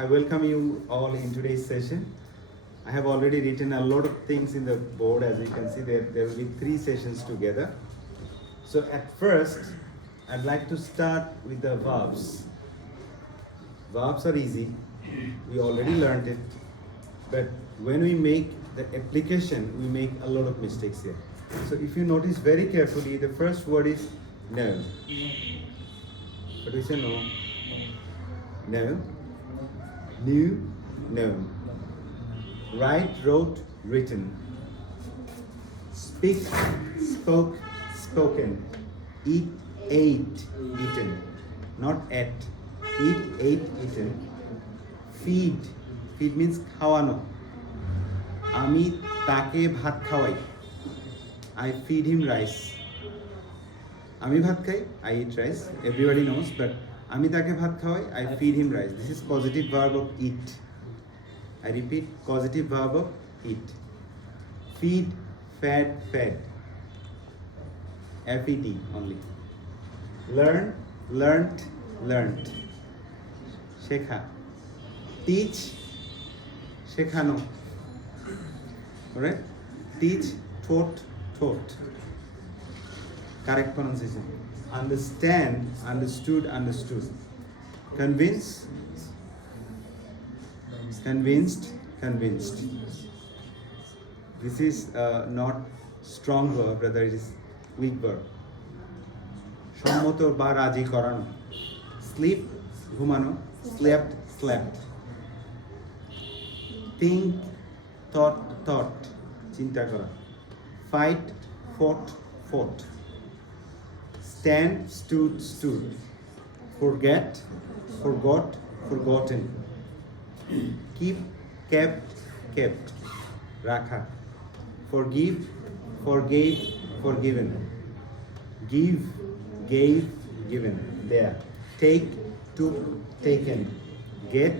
I welcome you all in today's session. I have already written a lot of things in the board. As you can see, there will be 3 sessions together. So at first, I'd like to start with the verbs. Verbs are easy. We already learned it. But when we make the application, we make a lot of mistakes here. So if you notice very carefully, the first word is no. What do we say no? No. Knew, no. Write, wrote, written. Speak, spoke, spoken. Eat, ate, eaten. Not ate. Eat, ate, eaten. Feed. Feed means খাওয়ানো. আমি তাকে ভাত খাওয়াই. I feed him rice. আমি ভাত খাই. I eat rice. Everybody knows, but আমি তাকে ভাত খাওয়াই. I feed him rice. This is causative verb of eat. I repeat, causative verb of eat. Feed, fed, fed. F-E-D only. Learn, learnt, learnt. শেখা. Teach, শেখানো. Alright? Teach, taught, taught. Correct pronunciation. Understand, understood, understood. Convince, convinced, convinced. This is not strong verb, rather it is weak verb. সম্মত বা রাজি করানো. Sleep, ঘুমানো. Slept, slept. Think, thought, thought. চিন্তা করা. Fight, fought, fought. Stand, stood, stood. Forget, forgot, forgotten. Keep, kept, kept. রাখা. Forgive, forgave, forgiven. Give, gave, given. There. Take, took, taken. Get,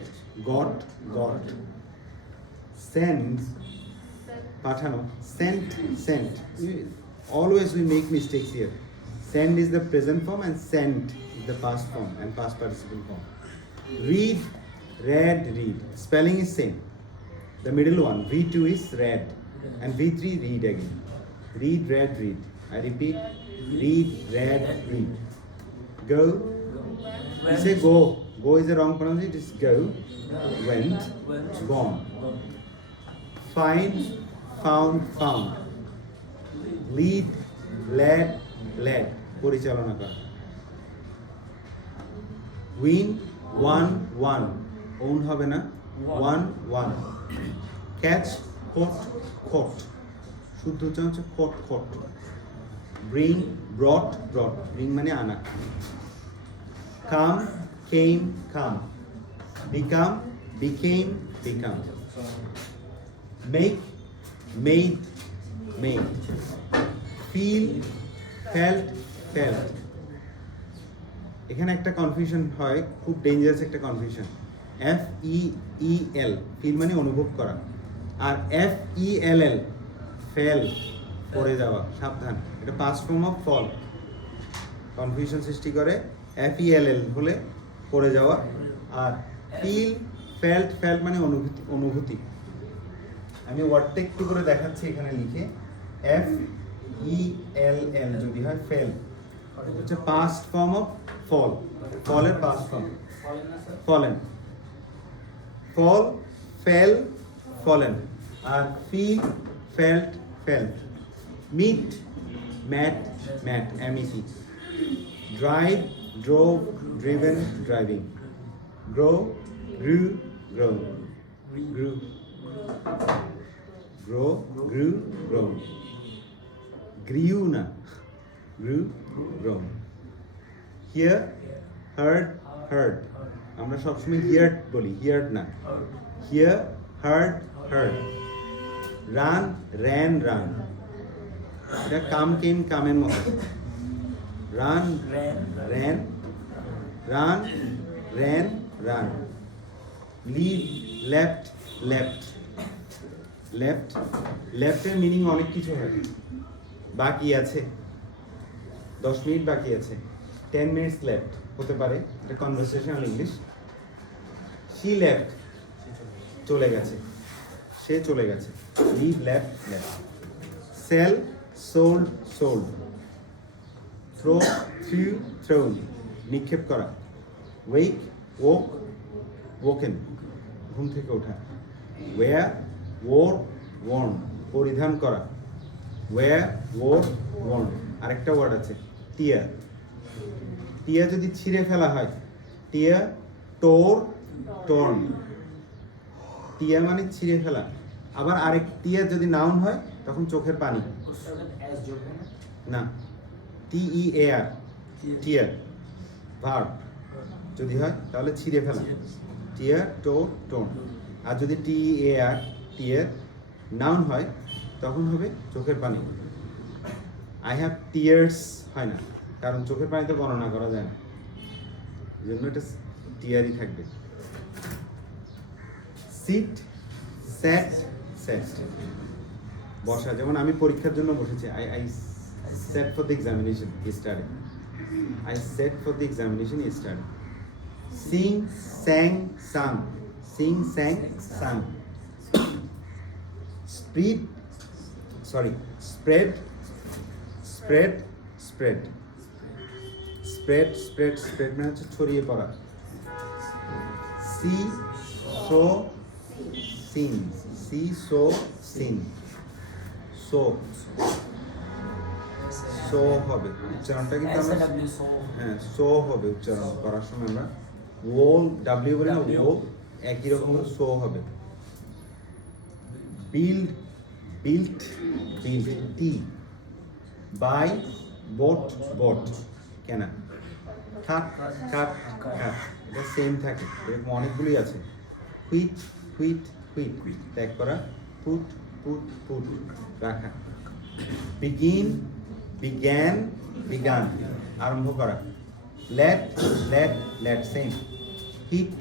got, got. Send, পাঠানো. Sent, sent. Always we make mistakes here. Send is the present form and sent is the past form and past participle form. Read, read, read. Spelling is same. The middle one, V2 is read and V3 read again. Read, read, read. I repeat, read, read, read. Go. We say go. Go is the wrong pronunciation. It is go. Went, gone. Find, found, found. Lead, led, led. পরিচালনা করা. Win, won, won. Own হবে না. Won, won. Catch, caught, caught. শুদ্ধ উচ্চারণ হচ্ছে caught, caught. Bring, brought, brought. Bring মানে আনা. Come, came, come. Become, became, become. Make, made, made. Feel, felt, felt. এখানে একটা কনফিউশন হয়, খুব ডেঞ্জারাস একটা কনফিউশন. F-E-E-L ফিল মানে অনুভব করা, আর F-E-L-L ফেল, পড়ে যাওয়া. সাবধান, এটা past form of fall. Confusion সৃষ্টি করে. F-E-L-L হলে পড়ে যাওয়া, আর ফিল, ফেল্ট, ফেল্ট মানে অনুভূতি, অনুভূতি. আমি ওয়ার্ডটা একটু করে দেখাচ্ছি এখানে লিখে. F-E-L-L যদি হয় ফেল, হচ্ছে পাস্ট ফর্ম অফ ফল. ফলের past form fallen. Fall, fell, fallen. আর feel, felt, felt. Meet, met, met, M-E-T. Drive, drove, driven, driving. Grow, grew, grown. Grew, grow, grew, grown. Grew na, grew, grown. Hear, heard, heard. আমরা সবসময় heard বলি, heard না. Hear, heard, heard. Run, ran, run. এটা come, came, come এর মতো. Run, ran, run, ran, run. Leave, left, left. Left, লেফটের মিনিং অনেক কিছু হয়. বাকি আছে, 10 মিনিট বাকি আছে. 10 minutes left হতে পারে, এটা কনভারসেশনাল ইংলিশ. she left চলে গেছে, সে চলে গেছে, leave left left, sell sold sold, throw threw thrown, নিক্ষেপ করা, wake woke woken, ঘুম থেকে ওঠা, wear wore worn, পরিধান করা, wear wore worn, আরেকটা ওয়ার্ড আছে tear, tear যদি ছিঁড়ে ফেলা হয় tear tore torn, tear মানে ছিঁড়ে ফেলা, আবার আরেক tear যদি নাউন হয় তখন চোখের পানি না, tear tear ভার্ব যদি হয় তাহলে ছিঁড়ে ফেলা tear tore torn, আর যদি tear tear নাউন হয় তখন হবে চোখের পানি। I have tears হয় না, কারণ চোখের পানিতে গণনা করা যায় না, এই জন্য এটা টিয়ারই থাকবে। সিট স্যাট স্যাট, বসা, যেমন আমি পরীক্ষার জন্য বসেছি, I sat for the examination yesterday, I sat for the examination yesterday. Sing sang sang, sing sang sang, spread spread spread spread, spread spread spread মানে হচ্ছে ছড়িয়ে পড়া, see so sing, see so sing, so so হবে উচ্চারণটা কিন্তু আমরা হ্যাঁ so হবে উচ্চারণ করার সময় আমরা whole w বলে না whole একই রকম so হবে। build built build t, buy bought bought কেনা, cut cut cut, এটা সেম থাকে, এরকম অনেকগুলোই আছে। quit quit quit ত্যাগ করা, put put put রাখা, begin began began আরম্ভ করা, let let let same, hit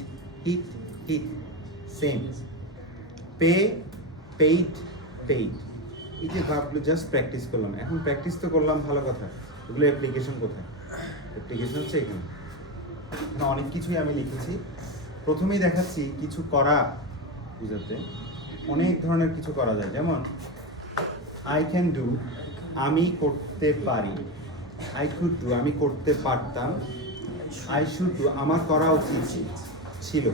hit hit same, pay paid paid, এই যে ভাবগুলো জাস্ট প্র্যাকটিস করলাম, এখন প্র্যাকটিস তো করলাম ভালো কথা, এগুলো অ্যাপ্লিকেশন কোথায়? অ্যাপ্লিকেশন হচ্ছে এখানে, অনেক কিছুই আমি লিখেছি। প্রথমেই দেখাচ্ছি কিছু করা বুঝাতে, অনেক ধরনের কিছু করা যায়, যেমন আই ক্যান ডু আমি করতে পারি, আই কুড ডু আমি করতে পারতাম, আই শুড ডু আমার করা উচিত ছিল,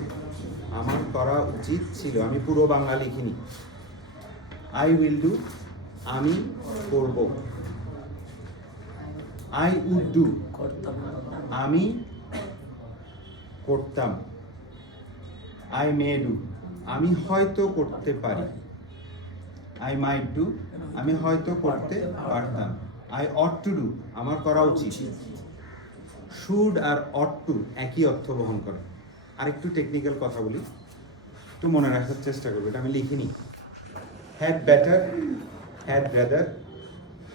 আমার করা উচিত ছিল, আমি পুরো বাংলা লিখিনি। আই উইল ডু আমি করব, আই উড ডু আমি করতাম, আই মে ডু আমি হয়তো করতে পারি, আই মাইট ডু আমি হয়তো করতে পারতাম, আই অট টু ডু আমার করা উচিত। শুড আর অট টু একই অর্থ বহন করে। আরেকটু টেকনিক্যাল কথা বলি, একটু মনে রাখার চেষ্টা করবো, এটা আমি লিখিনি। Had better had rather,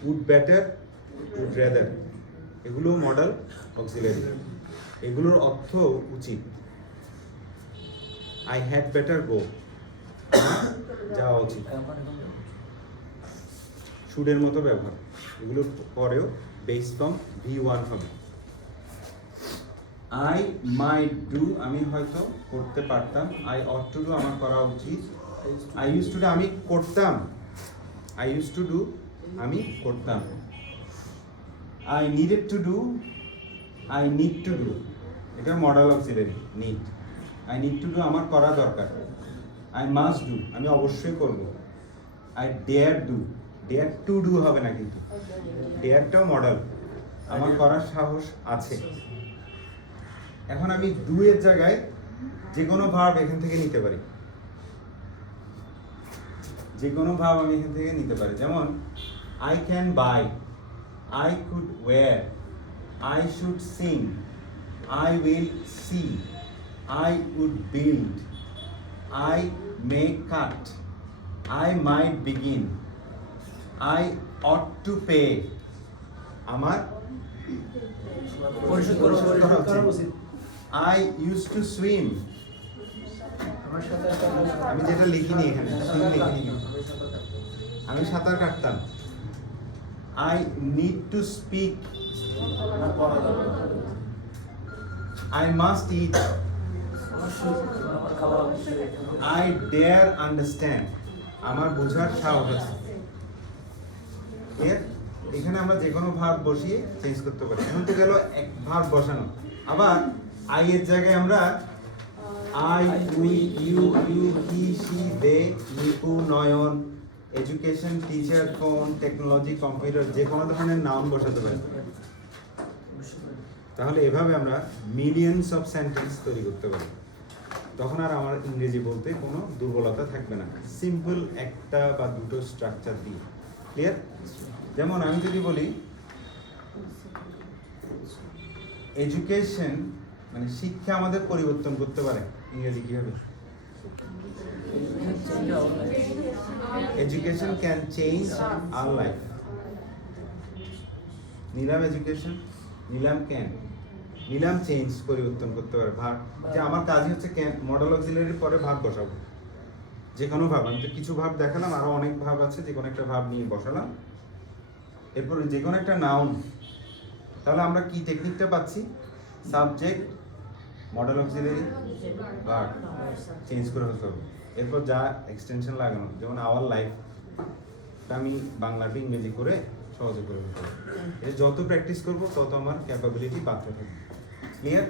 would better would rather, এগুলো মডেল অক্সিলারি, এগুলোর অর্থ উচিত। আই হ্যাড বেটার গো যাওয়া উচিত, শুডের মতো ব্যবহার, এগুলোর পরেও বেস ফর্ম V1 হবে। আই মাইট ডু আমি হয়তো করতে পারতাম, আই অট টু ডু আমার করা উচিত, আই ইউজ টু ডু আমি করতাম, আই ইউজ টু ডু আমি করতাম, I needed to do I need to do, এটা modal auxiliary need, I need to do আমার করা দরকার, আই মাস্ট ডু আমি অবশ্যই করব, I dare do dare to do হবে না, কিন্তু ডেয়ারটাও মডেল, আমার করার সাহস আছে। এখন আমি ডু এর জায়গায় যে কোনো ভার্ব এখান থেকে নিতে পারি, যে কোনো ভার্ব আমি এখান থেকে নিতে পারি, যেমন I can buy, I could wear, I should sing, I will see, I would build, I may cut, I might begin, I ought to pay আমার পরিশোধ করা উচিত, আই ইউজ টু সুইম আমি যেটা লিখিনি এখানে সুইম লিখিনি, আমি সাঁতার কাটতাম, I need to speak, I must it I dare understand. আমার বোঝার সাহস আছে। ক্লিয়ার? এখানে আমরা যে কোনো ভার্ব বসিয়ে চেঞ্জ করতে পারি। এখন তো গেল এক ভার্ব বসানো। আবার আই এর জায়গায় আমরা I, we, you, he, she, they, Nipu, Nayan, education, teacher, phone, technology, computer, যে কোনো ধরনের নাম বসাতে পারি। তাহলে এভাবে আমরা মিলিয়নস অফ সেন্টেন্স তৈরি করতে পারি। তখন আর আমার ইংরেজি বলতে কোনো দুর্বলতা থাকবে না, সিম্পল একটা বা দুটো স্ট্রাকচার দিয়ে। ক্লিয়ার? যেমন আমি যদি বলি এডুকেশন, মানে শিক্ষা আমাদের পরিবর্তন করতে পারে, ইংরেজি কি হবে? Education can change our life. নিলাম এডুকেশন, নিলাম ক্যান, নিলাম চেঞ্জ, পরিবর্তন করতে পারে। ভার্ব, যে আমার কাজই হচ্ছে ক্যান, মডেল অক্সিলারির পরে ভার্ব বসাবো। যে কোনো ভার্ব, আমি তো কিছু ভার্ব দেখালাম, আরো অনেক ভার্ব আছে, যে কোনো একটা ভার্ব নিয়ে বসালাম। এরপরে যে কোনো একটা নাউন, তাহলে আমরা কি টেকনিকটা পাচ্ছি? Subject, modal auxiliary, verb change করে ফেলতে হবে। এরপর যা এক্সটেনশন লাগানো, যেমন আওয়ার লাইফ, আমি বাংলাতে ইংরেজি করে সহজে করে ফেলতে হবে। এটা যত প্র্যাকটিস করব তত আমার ক্যাপাবিলিটি বাড়তে থাকবে। ক্লিয়ার?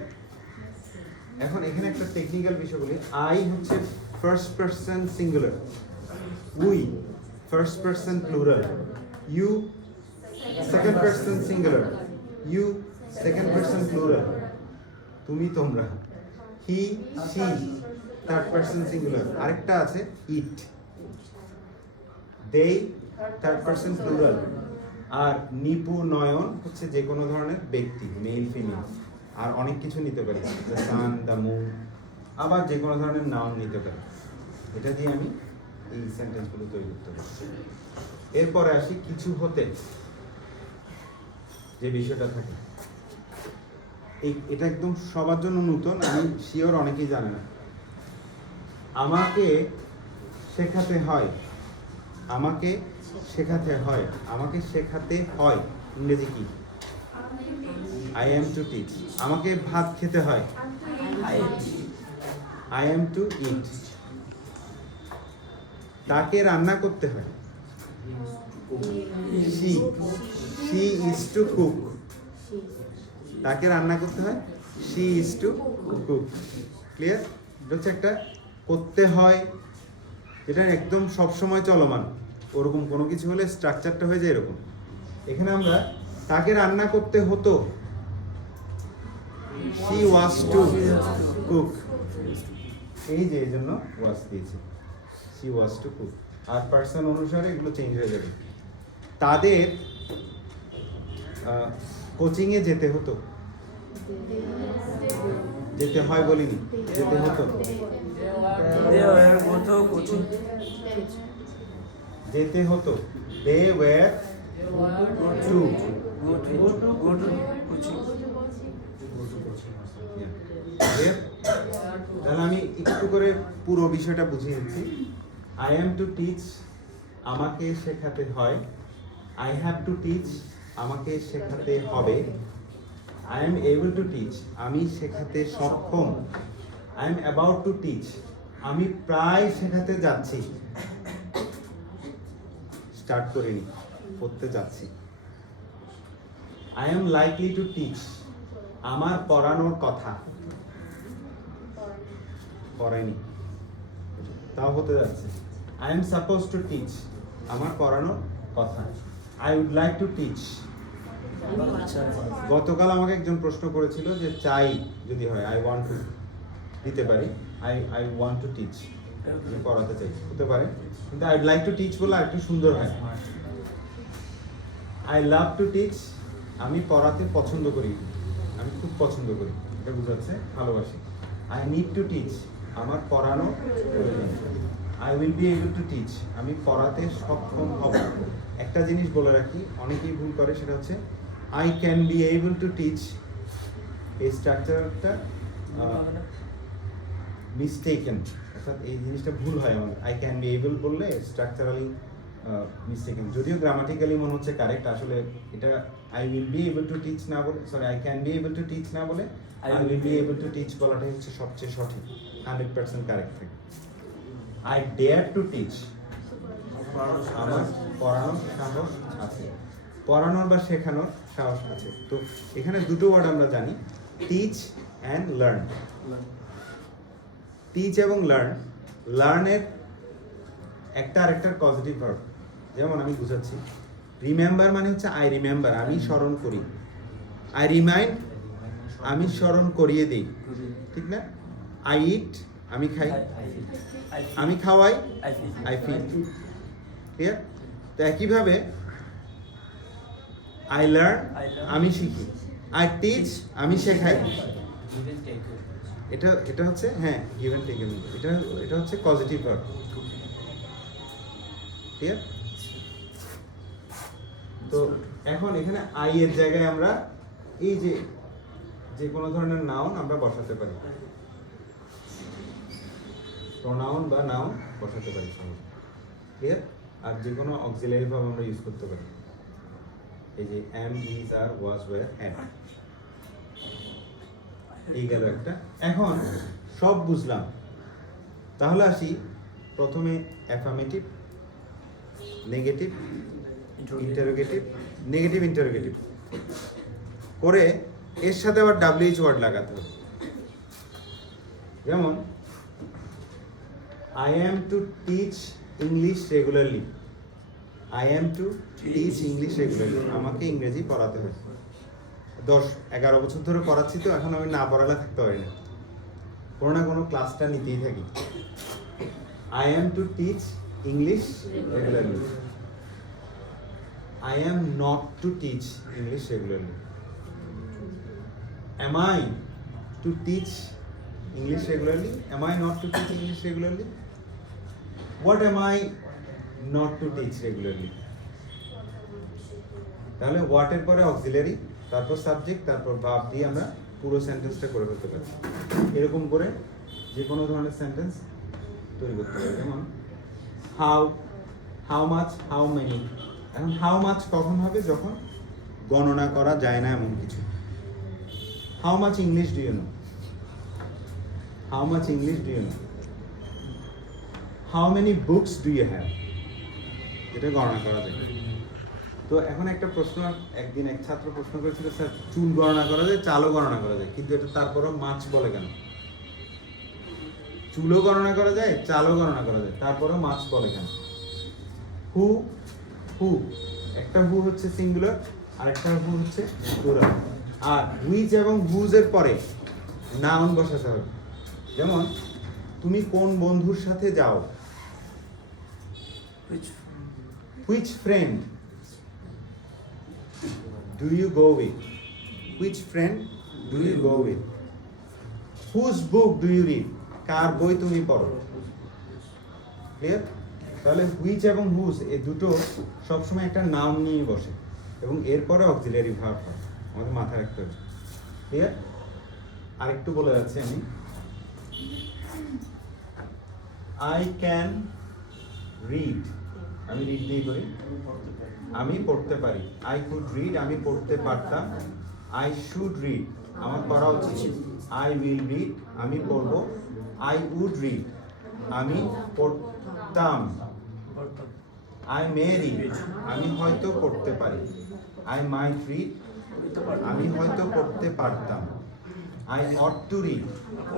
এখন এখানে একটা টেকনিক্যাল বিষয় বলি। আই হচ্ছে first person singular, we first person plural, you second person singular, you second person plural, তুমি তোমরা, he she third person singular, আরেকটা আছে it, they third person plural, আর নিপু নয়ন হচ্ছে যে কোনো ধরনের ব্যক্তি, মেল ফিমেল, আর অনেক কিছু নিতে পারি, দ্য সান, দ্য মুন, আবার যে কোনো ধরনের নাউন নিতে পারি। এটা দিয়ে আমি এই সেন্টেন্সগুলো তৈরি করতে পারি। এরপরে আসি কিছু হতে, যে বিষয়টা থাকে, এটা একদম সবার জন্য নতুন, আমি শিওর অনেকেই জানে না। আমাকে শেখাতে হয়, আমাকে শেখাতে হয়, আমাকে শেখাতে হয়, ইংরেজি কি? I am to teach. আমাকে ভাত খেতে হয়, আই এম টু ইট। তাকে রান্না করতে হয়, she is to cook। তাকে রান্না করতে হয়, she is to cook। Clear? এটা হচ্ছে একটা করতে হয়, এটা একদম সবসময় চলমান, ওরকম কোনো কিছু হলে স্ট্রাকচারটা হয়ে যায় এরকম। এখানে আমরা তাকে রান্না করতে হতো, she was to cook, এই যে এই জন্য was দিয়েছে, she was to cook। আর পার্সন অনুসারে এগুলো চেঞ্জ হয়ে যাবে। তাদের কোচিংয়ে যেতে হতো, যেতে হয় বলিনি, যেতে হতো, যেতে হতো, দে ওয়্যার টু। তাহলে আমি একটু করে পুরো বিষয়টা বুঝিয়ে দিচ্ছি। আই অ্যাম টু টিচ, আমাকে শেখাতে হয়, আই হ্যাভ টু টিচ, আমাকে শেখাতে হবে, I am able to teach, আমি শেখাতে সক্ষম, I am about to teach, আমি প্রায় শেখাতে যাচ্ছি, স্টার্ট করিনি, করতে যাচ্ছি, I am likely to teach, আমার পড়ানোর কথা, পড়াইনি, তাও হতে যাচ্ছে, I am suppose to teach, আমার পড়ানোর কথা, I would like to teach. গতকাল আমাকে একজন প্রশ্ন করেছিল যে চাই যদি হয়, আই ওয়ান্ট টু দিতে পারি, আই ওয়ান্ট টু টিচ, আমি পড়াতে চাই, হতে পারে, কিন্তু I would like to teach বলে আরেকটু সুন্দর হয়। আই লাভ টু টিচ, আমি পড়াতে পছন্দ করি, আমি খুব পছন্দ করি, এটা বোঝাচ্ছে ভালোবাসি। আই নিড টু টিচ, আমার পড়ানো প্রয়োজন। I will be able to teach, আমি পড়াতে সক্ষম হব। একটা জিনিস বলে রাখি, অনেকেই ভুল করে, সেটা হচ্ছে I can be able to teach, এই স্ট্রাকচারটা মিস্টেকেন, অর্থাৎ এই জিনিসটা ভুল হয় আমাদের। আই ক্যান বি এবল বললে স্ট্রাকচারালি মিস্টেকেন, যদিও গ্রামাটিক্যালি মনে হচ্ছে কারেক্ট, আসলে এটা I will be able to teach না বলে, sorry I can be able to teach না বলে I will be able to teach বলাটাই হচ্ছে সবচেয়ে সঠিক, 100% কারেক্ট থাকে। আই ডেয়ার টু টিচ, আমার পড়ানোর সাহস আছে, পড়ানোর বা শেখানোর সাহস আছে। তো এখানে দুটো ওয়ার্ড আমরা জানি, টিচ অ্যান্ড লার্ন। টিচ এবং লার্ন, লার্নের একটা আরেকটার পজিটিভ ভার্ব। যেমন আমি বুঝাচ্ছি, রিমেম্বার মানে হচ্ছে আই রিমেম্বার, আমি স্মরণ করি। আই রিমাইন্ড, আমি স্মরণ করিয়ে দিই, ঠিক না? আই ইট, আমি খাই। আমি খাওয়াই, আই ফিড। ক্লিয়ার? তো একইভাবে আই লার্ন, আমি শিখি। আই টিচ, আমি শেখাই। এটা হচ্ছে হ্যাঁ গিভ এন্ড টেকের মধ্যে, এটা হচ্ছে পজিটিভ ভার্ব। ক্লিয়ার? তো এখন এখানে আই এর জায়গায় আমরা এই যে কোনো ধরনের নাউন আমরা বসাতে পারি, প্রোনাউন বা নাউন বসাতে পারি সহজে। ক্লিয়ার? আর যে কোনো অক্সিলারি ভার্ব আমরা ইউজ করতে পারি, এই যে am, is, are, was, were, had, এই গেল একটা। এখন সব বুঝলাম, তাহলে আসি প্রথমে affirmative, negative, interrogative, negative interrogative করে এর সাথে আবার WH ওয়ার্ড লাগাতে হবে। যেমন I am to teach English regularly, I am to teach English regularly, আমাকে ইংরেজি পড়াতে হয়। 10-11 বছর ধরে পড়াচ্ছি, তো এখন আমি না পড়ালে থাকতে পারি না, কোনো না কোনো ক্লাসটা নিতেই থাকি। I am to teach English regularly, I am not to teach English regularly. Am I to teach English regularly? Am I not to teach English regularly? What am I not to teach regularly? তাহলে what এর পরে অক্সিলারি, তারপর সাবজেক্ট, তারপর ভার্ব দিয়ে আমরা পুরো সেন্টেন্সটা করে ফেলতে পারি। এরকম করে যে কোনো ধরনের সেন্টেন্স তৈরি করতে পারি। যেমন হাউ মাচ, হাউ মেনি। এখন হাউ মাচ কখন হবে? যখন গণনা করা যায় না এমন কিছু। How much English do you know, how much English do you know. How many books do you have, এটা গণনা করা যায়। তো এখন একটা প্রশ্ন, একদিন এক ছাত্র প্রশ্ন করেছিল, স্যার চুল গণনা করা যায়, চালও গণনা করা যায়, কিন্তু এটা তারপরও মাছ বলে কেন? চুলও গণনা করা যায়, চালও গণনা করা যায়, তারপরেও মাছ বলে কেন? হু, একটা হু হচ্ছে সিঙ্গুলার, আর একটা হু হচ্ছে প্লুরাল। আর হুইচ এবং হুজ এর পরে নাউন বসাতে হবে। যেমন তুমি কোন বন্ধুর সাথে যাও, which friend do you go with, which friend do you go with. Whose book do you read, কার বই তুমি পড়ো। ক্লিয়ার? তাহলে হুইচ এবং হুজ এই দুটো সবসময় একটা নাউন নিয়ে বসে এবং এরপরে অক্সিলারি ভার্ব হয়, আমাদের মাথায় রাখতে হবে। ক্লিয়ার? আরেকটু বলে যাচ্ছি আমি, আই ক্যান রিড, আমি রিড দিয়ে করি, আমি পড়তে পারি। আই কুড রিড, আমি পড়তে পারতাম। আই শুড রিড, আমার পড়া উচিত। আই উইল রিড, আমি পড়বো। আই উড রিড, আমি পড়তাম। আই মে রিড, আমি হয়তো পড়তে পারি। আই মাইট রিড, আমি হয়তো পড়তে পারতাম। আই অট টু রিড,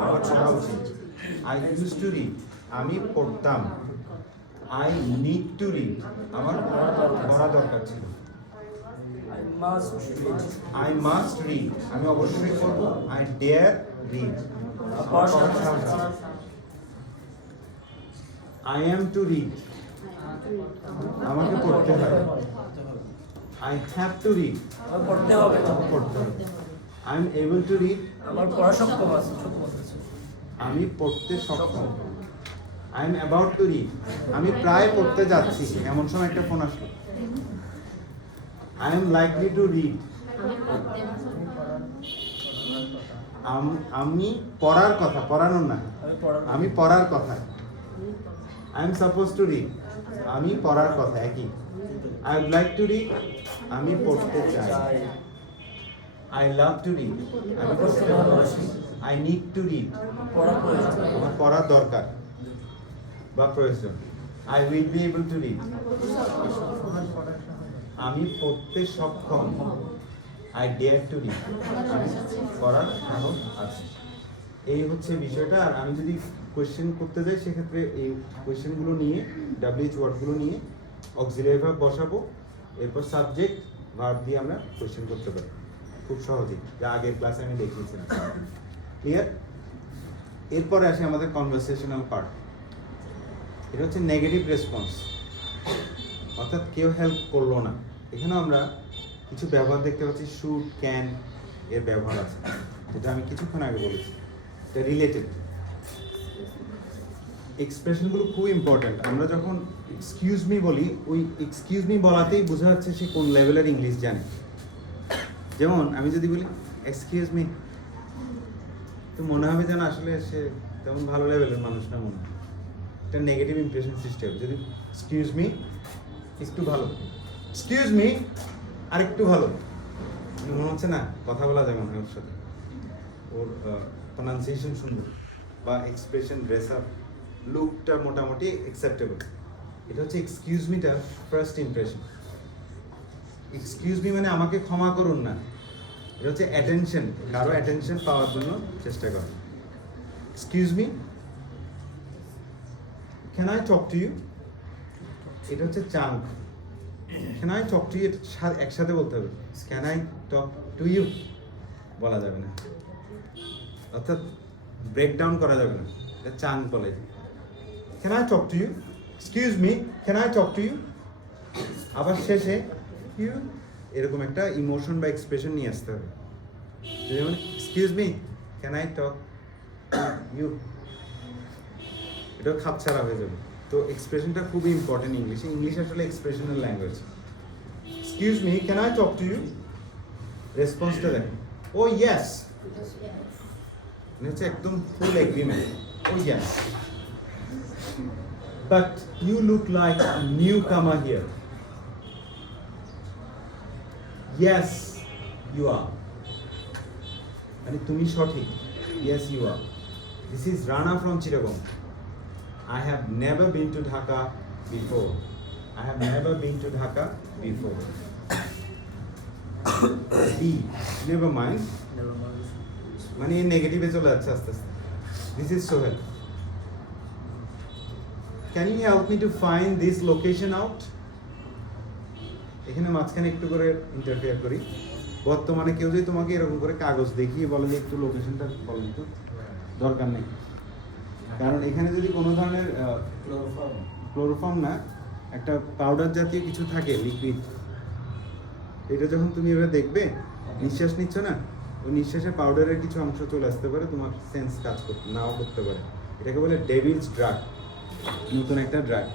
আমার পড়া উচিত। আই ইউজ টু রিড, আমি পড়তাম। আই নিড টু রিড, আমার পড়া দরকার ছিল। আই মাস্ট রিড, আমি অবশ্যই পড়বো। I dare read, I am to read, আমাকে পড়তে হবে। আই হ্যাভ টু রিড, পড়তে হবে। I am able to read, আমার পড়া সক্ষম আছে, আমি পড়তে সক্ষম। I am about to read, আমি প্রায় পড়তে যাচ্ছি, এমন সময় একটা ফোন আসলো। I am likely to read, আমি পড়ার কথা, পড়ানোর না, আমি পড়ার কথা। I am supposed to read. আমি পড়ার কথা একই। I would like to read. আমি পড়তে চাই। I love to read. আমি পড়তে ভালোবাসি। I need to read. আমার পড়ার দরকার বা প্রয়োজন। I will be able to read. আমি পড়তে সক্ষম। I dare to read. আমি পড়ার সাহস আছে। এই হচ্ছে বিষয়টা। আর আমি যদি কোয়েশ্চেন করতে যাই সেক্ষেত্রে এই কোয়েশ্চেনগুলো নিয়ে WH ওয়ার্ডগুলো নিয়ে অক্সিলারি ভার্ব বসাবো, এরপর সাবজেক্ট ভার্ব দিয়ে আমরা কোয়েশ্চেন করতে পারি খুব সহজেই, যা আগের ক্লাসে আমি দেখিয়েছিলাম। ক্লিয়ার? এরপরে আসে আমাদের কনভারসেশনাল পার্ট। এটা হচ্ছে নেগেটিভ রেসপন্স, অর্থাৎ কেউ হেল্প করলো না। এখানেও আমরা কিছু ব্যবহার দেখতে পাচ্ছি, শুড, ক্যান এর ব্যবহার আছে, যেটা আমি কিছুক্ষণ আগে বলেছি। এটা রিলেটেড। এক্সপ্রেশনগুলো খুব ইম্পর্ট্যান্ট। আমরা যখন এক্সকিউজ মি বলি, ওই এক্সকিউজ মি বলাতেই বোঝা যাচ্ছে সে কোন লেভেলের ইংলিশ জানে। যেমন আমি যদি বলি এক্সকিউজ মি, তো মনে হবে যেন আসলে সে তেমন ভালো লেভেলের মানুষ না মনে হয়। এটা নেগেটিভ ইমপ্রেশন সিস্টেম। যদি এক্সকিউজ মি একটু ভালো, এক্সকিউজ মি আর একটু ভালো, মনে হচ্ছে না কথা বলা যাবে না ওর সাথে, ওর প্রনাউন্সিয়েশন সুন্দর বা এক্সপ্রেশন, ড্রেস আপ, লুকটা মোটামুটি অ্যাকসেপ্টেবল। এটা হচ্ছে এক্সকিউজ মিটার ফার্স্ট ইমপ্রেশন। এক্সকিউজ মি মানে আমাকে ক্ষমা করুন না, এটা হচ্ছে অ্যাটেনশন, কারো অ্যাটেনশন পাওয়ার জন্য চেষ্টা করা। Excuse me, can I talk to you, এটা হচ্ছে chunk. Can I talk to you একসাথে বলতে হবে, can I talk to you বলা যাবে না, অর্থাৎ ব্রেকডাউন করা যাবে না, এটা চাঙ্ক বলে। Can I talk to you, excuse me, can I talk to you, আবার শেষে ইউ, এরকম একটা ইমোশন বা এক্সপ্রেশন নিয়ে আসতে হবে। যেমন excuse me, can I talk you, এটাও খাপছাড়া হয়ে যাবে। তো এক্সপ্রেশনটা খুবই ইম্পর্টেন্ট ইংলিশে। ইংলিশ আসলে expressional language. Excuse me, can I talk to you, রেসপন্সটা দেখো, ও ইয়েস, হচ্ছে একদম full agreement, oh yes, but you look like newcomer here, yes you are, মানে তুমি সঠিক, yes you are. This is Rana from Chittagong, I have never been to Dhaka before. I have never been to Dhaka before. D, never mind. মানে নেগেটিভে চলে যাচ্ছে আস্তে আস্তে। This is Sohel. Can you help me to find this location out? এখানে মাঝখানে একটু করে ইন্টারফেয়ার করি। বর্তমানে কেউ যদি তোমাকে এরকম করে কাগজ দেখিয়ে বলে যে একটু লোকেশনটা বলেন তো, দরকার নেই। কারণ এখানে যদি কোনো ধরনের ক্লোরোফর্ম না, একটা পাউডার জাতীয় কিছু থাকে, লিকুইড, এটা যখন তুমি এবার দেখবে, নিঃশ্বাস নিচ্ছ না, ওই নিঃশ্বাসের পাউডারের কিছু অংশ চলে আসতে পারে, তোমার সেন্স কাজ করতে নাও করতে পারে। এটাকে বলে ডেভিলস ড্রাগ, নতুন একটা ড্রাগ,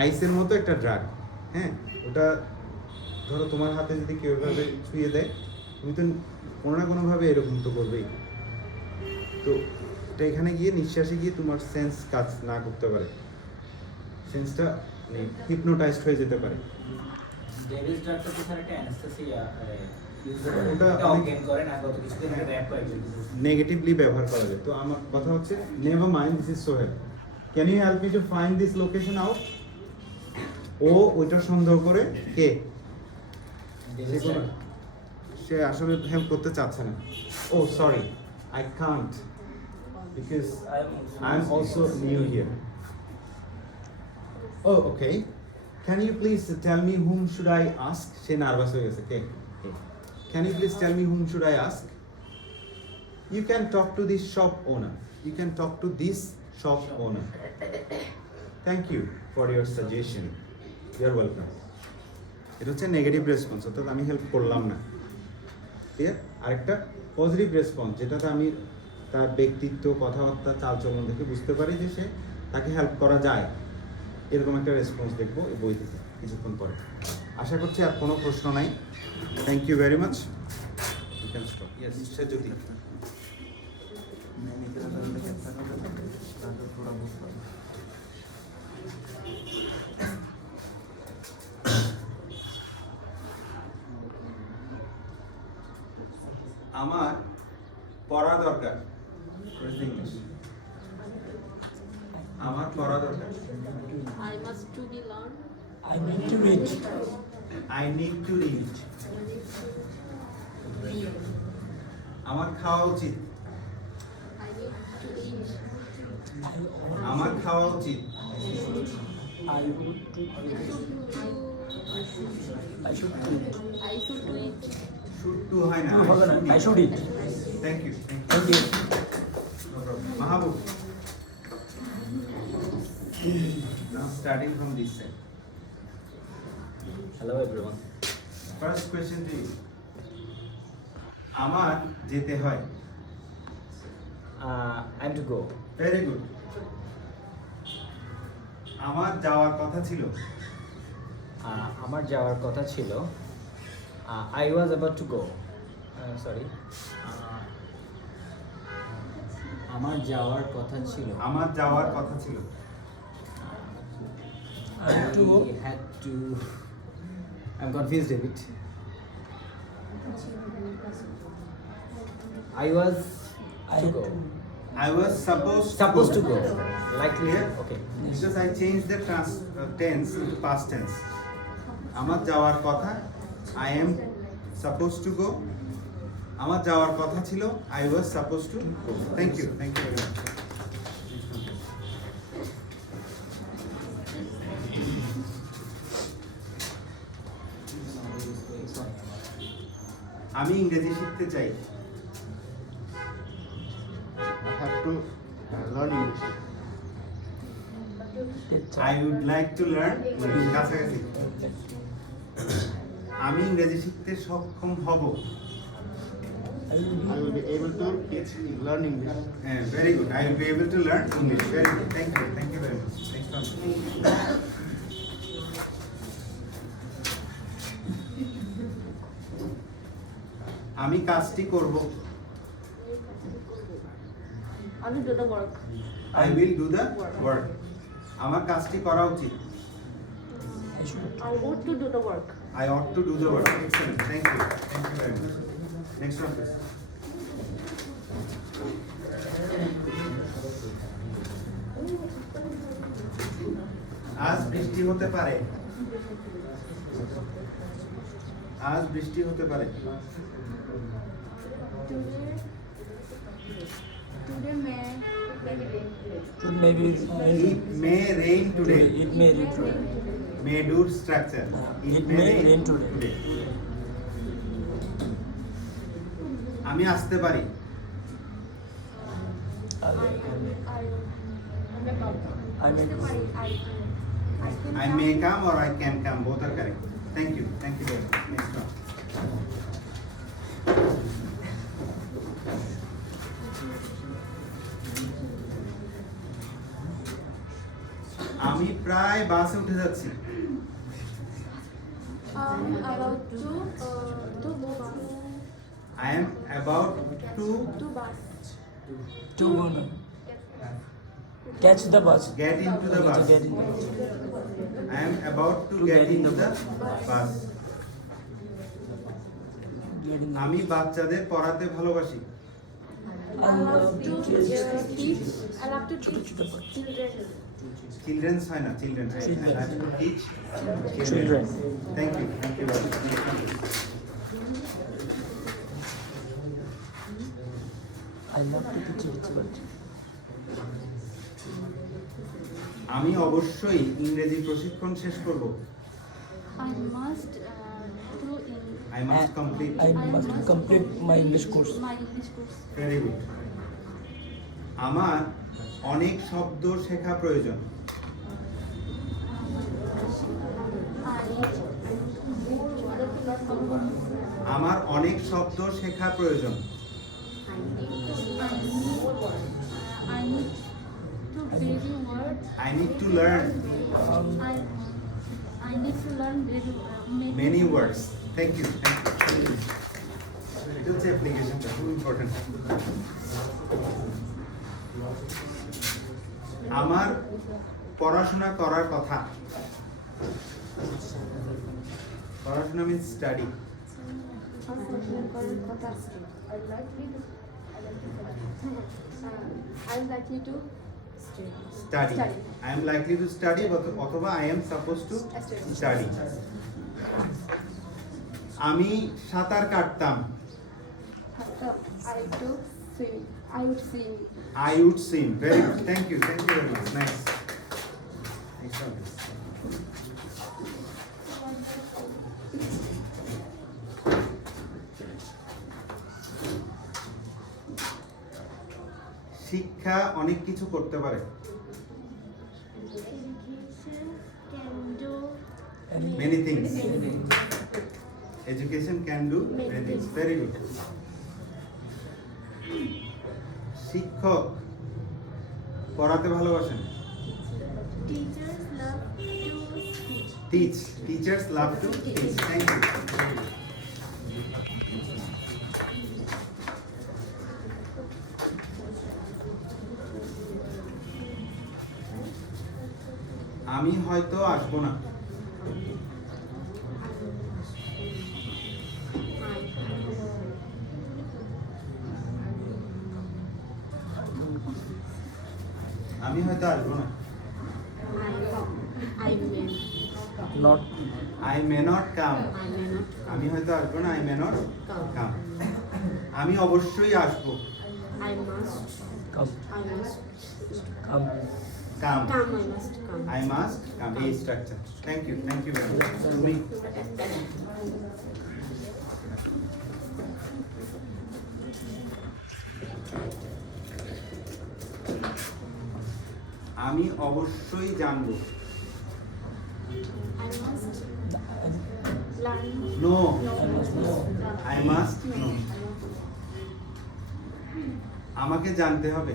আইসের মতো একটা ড্রাগ। হ্যাঁ, ওটা ধরো তোমার হাতে যদি কেউ এভাবে ছুঁয়ে দেয়, তুমি তো কোনো না কোনোভাবে এরকম তো করবেই। তো এটা এখানে গিয়ে নিঃশ্বাসে গিয়ে তোমার সেন্স কাজ না করতে পারে, সেন্সটা হিপনোটাইজড হয়ে যেতে পারে। নেগেটিভলি ব্যবহার করা যায়। তো আমার কথা হচ্ছে, never mind, this is Sohel, can you help me to find this location out. ও ওইটা সন্দেহ করে কে, সে আসলে হেল্প করতে চাচ্ছে না। Oh sorry, I can't because I am also new here. Oh, okay. Can you please tell me whom should I ask? She nervous হয়ে গেছে। Okay. Can you please tell me whom should I ask? You can talk to this shop owner. You can talk to this shop owner. Thank you for your suggestion. You are welcome. এটা হচ্ছে negative response, অর্থাৎ আমি হেল্প করলাম না। ক্লিয়ার? আরেকটা positive response, যেটাতে আমি তার ব্যক্তিত্ব, কথাবার্তা, চালচলন দেখে বুঝতে পারি যে সে, তাকে হেল্প করা যায়, এরকম একটা রেসপন্স দেখবো এই বই থেকে কিছুক্ষণ পরে। আশা করছি আর কোনো প্রশ্ন নাই। Thank you very much. You can stop. Yes, Sejuti. পড়া দরকার। What is the English? আমার পড়া দরকার। I must to be learned. I need to read. I need to read. আমার খাওয়া উচিত। I need to eat. আমার খাওয়া উচিত। I would to. I should to. I should to eat. Should to হয় না। To হবে না, I should eat. Thank you. Thank you. No problem. Mahabub. Now starting from this side. Hello everyone. First question to you. আমার যেতে হয়। I'm to go. Very good. আমার যাওয়ার কথা ছিল। আমার যাওয়ার কথা ছিল। I was about to go. Sorry. আমার যাওয়ার কথা ছিল। আমার যাওয়ার কথা ছিল। I had to go. I had to. I'm confused a bit. I was I to had go. to. I was Supposed to go. Like Clear? Okay. Because I changed the tense into past tense. আমার যাওয়ার কথা, I am supposed to go. আমার যাওয়ার কথা ছিল, I was supposed to go. Thank you. Thank you very much. আমি ইংরেজি শিখতে চাই। I have to learn English. I would like to learn English. কাছাকাছি। আমি ইংরেজি শিখতে সক্ষম হব। I will be able to learn English. Very good. I will be able to learn English. Very good. Thank you. Thank you very much. Next one. আমি কাজটি করব। I will do the work. I will do the work. আমার কাজটি করা উচিত। I should. I ought to do the work. I ought to do the work. Excellent. Thank you. Thank you very much. Next one, please. আজ বৃষ্টি হতে পারে। আজ বৃষ্টি হতে পারে। Today may Should maybe. It may rain today. It may rain today. May do structure. It may rain today. আমি আসতে পারি। I may. I may come or I can come. Both are correct. Thank you. Thank you very much. Next one. আমি প্রায় বাসে উঠে যাচ্ছি। about to bus. I am about to To bus. To go no. Catch the bus. get into the bus. Get in the bus. I am about to get into the bus. Get in the আমি বাচ্চাদের পড়াতে ভালোবাসি। I love to teach. I love to teach children. Children's হয় না, children. I have to teach Children. Thank you. Thank you very much. Next one, please. I love to teach children. আমি অবশ্যই ইংরেজি প্রশিক্ষণ শেষ করব। I must do in I must complete. I must complete my English course. my English course. Very good. আমার অনেক শব্দ শেখা প্রয়োজন। আমার অনেক শব্দ শেখা প্রয়োজন। I need to very word. I need to learn I need to learn very many words. Thank you. Thank you. It is application. Too important. আমার পড়াশোনা করার কথা। পড়াশোনা means study. I'm likely to Study. Study. I am likely to study অথবা I am supposed to study. আমি সাঁতার কাটতাম। I to swim. I would swim. I would swim. Very good. Thank you. Thank you very much. Nice. Excellent. শিক্ষা অনেক কিছু করতে পারে। Education can do Many things. Education can do many things. Very good. শিক্ষক পড়াতে ভালোবাসেন। Teachers love to Teach. Teachers love to teach. Thank you. আমি হয়তো আসবো না। আমি হয়তো আসবো না। I may Not. I may not come. not আমি হয়তো আসবো না। I may not come. come. আমি অবশ্যই আসবো। I must Come. Come. come. I must come. I must come. A structure. Thank you. Thank you very much. আমি অবশ্যই জানবো। I must learn. No. I must know. I must know. আমাকে জানতে হবে।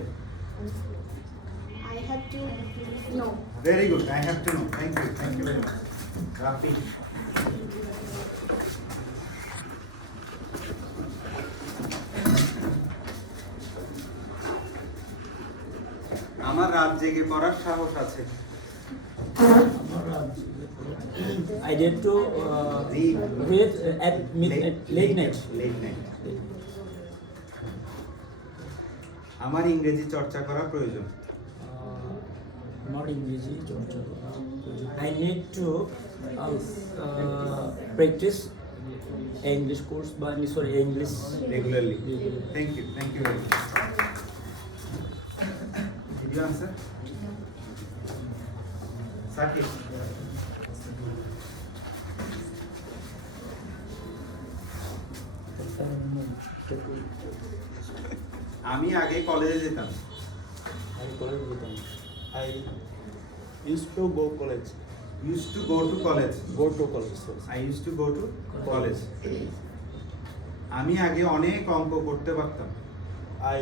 I have to know. Very good. I have to know. Thank you. Thank you very much. Rafi. আমার রাত জেগে পড়ার সাহস আছে। I did to read at midnight, late night. Late night. আমার ইংরেজি চর্চা করা প্রয়োজন। Not ইংরেজি চর্চা। I need to practice English course, but sorry, English Regularly. regularly. Thank you. Thank you very much. Did you answer? Sakib. আমি আগে কলেজে যেতাম। I used to go college. Used to go to college. Go to college. Yes. I used to go to college. আমি আগে অনেক অঙ্ক করতে পারতাম। I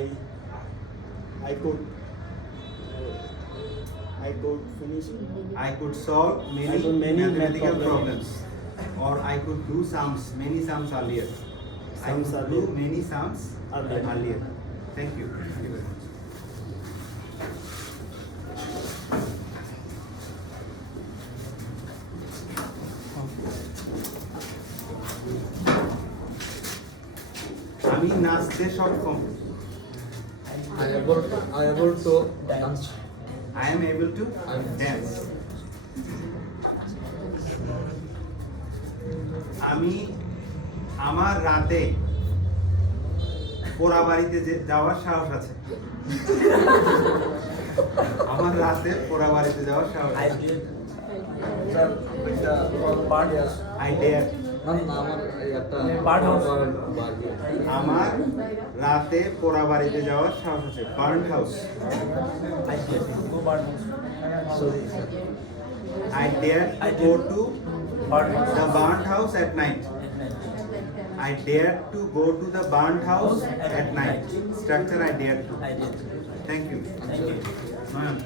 could finish. I could solve I could many mathematical math problems, or I could do sums, many sums earlier. I Sums could earlier. do many sums Earlier. earlier. Thank you. Thank you very much. আমি নাচতে সক্ষম। I able to dance. I am able to dance. আমি আমার রাতে পোড়া বাড়িতে যাওয়ার সাহস আছে। আমার রাতে পোড়া বাড়িতে যাওয়ার সাহস I আছে। did Part I dare. আমার একটা Part house. বাড়ি আমার রাতে পোড়া বাড়িতে যাওয়ার সাহস আছে। Burn house. I did go bar sorry I dare to go to bar the burnt house at night. at night. I dare to go to the burnt house at night. Structure I dare to. I did. Thank you. Thank you. Noyan.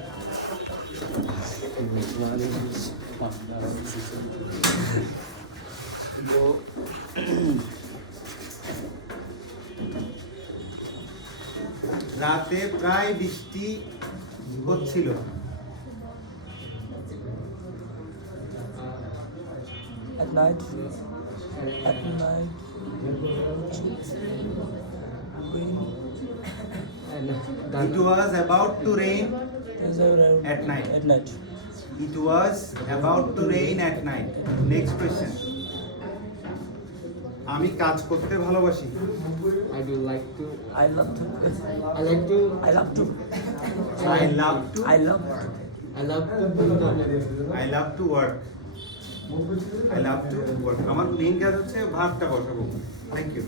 রাতে প্রায় বৃষ্টি হচ্ছিল। At night. Rain and It was about to rain at night. At night. It was about to rain at night. Next question. আমি কাজ করতে ভালোবাসি। I do like to I love to. I like to I love to. I love to I love. I love to do the I love to work. I love to work. আমার main কাজ হচ্ছে ভার্বটা বসাবো। Thank you.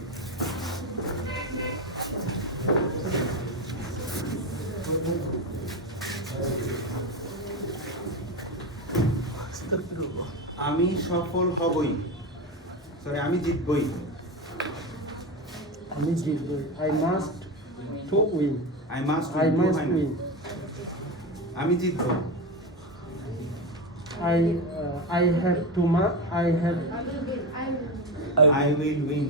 আমি সফল হবই। সরি আমি জিতবই। I must to win. I must I win. must হয় না। win. আমি জিতবো। I have to I have I will win.